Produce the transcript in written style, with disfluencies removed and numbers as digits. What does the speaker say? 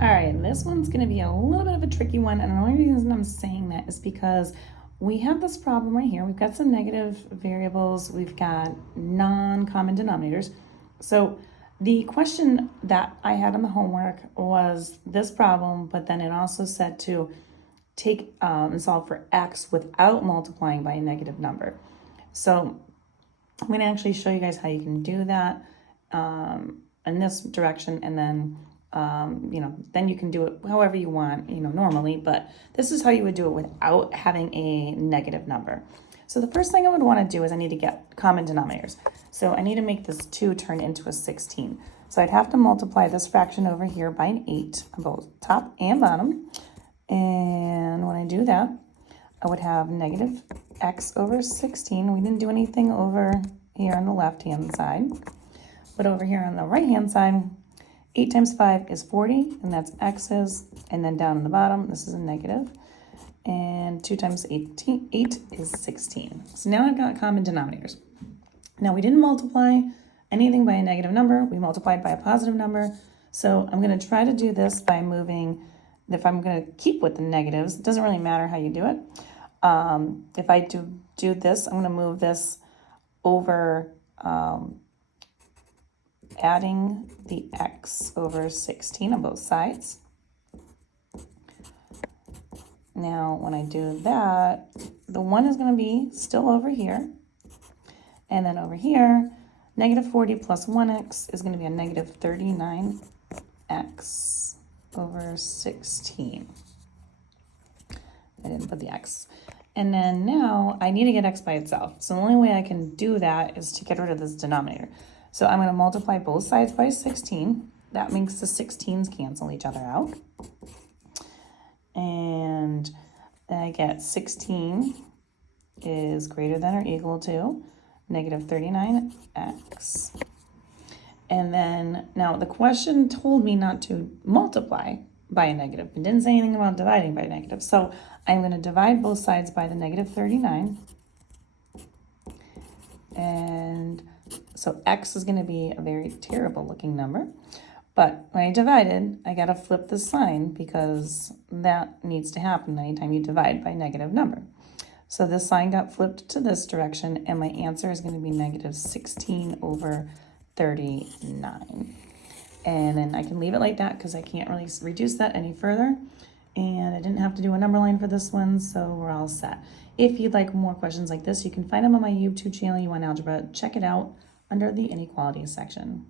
All right, this one's going to be a little bit of a tricky one, and the only reason I'm saying that is because we have this problem right here. We've got some negative variables, we've got non-common denominators. So the question that I had on the homework was this problem, but then it also said to take and solve for x without multiplying by a negative number. So I'm going to actually show you guys how you can do that in this direction, and then then you can do it however you want, normally, but this is how you would do it without having a negative number. So the first thing I would want to do is I need to get common denominators. So I need to make this 2 turn into a 16. So I'd have to multiply this fraction over here by an 8 on both top and bottom. And when I do that, I would have negative x over 16. We didn't do anything over here on the left-hand side, but over here on the right-hand side, 8 times 5 is 40, and that's x's, and then down in the bottom, this is a negative, and 2 times 8 is 16. So now I've got common denominators. Now we didn't multiply anything by a negative number, we multiplied by a positive number, so I'm going to try to do this by moving, if I'm going to keep with the negatives, it doesn't really matter how you do it. If I do this, I'm going to move this over, adding the x over 16 on both sides. Now, when I do that, the 1 is going to be still over here. And then over here, negative 40 plus 1x is going to be a negative 39x over 16. I didn't put the x. And then now I need to get x by itself. So the only way I can do that is to get rid of this denominator. So I'm going to multiply both sides by 16. That makes the 16s cancel each other out. And then I get 16 is greater than or equal to negative 39x. And then now the question told me not to multiply by a negative. It didn't say anything about dividing by a negative. So I'm going to divide both sides by the negative 39. And so x is going to be a very terrible looking number. But when I divided, I got to flip the sign because that needs to happen anytime you divide by a negative number. So this sign got flipped to this direction, and my answer is going to be negative 16 over 39. And then I can leave it like that because I can't really reduce that any further. And I didn't have to do a number line for this one, so we're all set. If you'd like more questions like this, you can find them on my YouTube channel, You Want Algebra. Check it out under the inequalities section.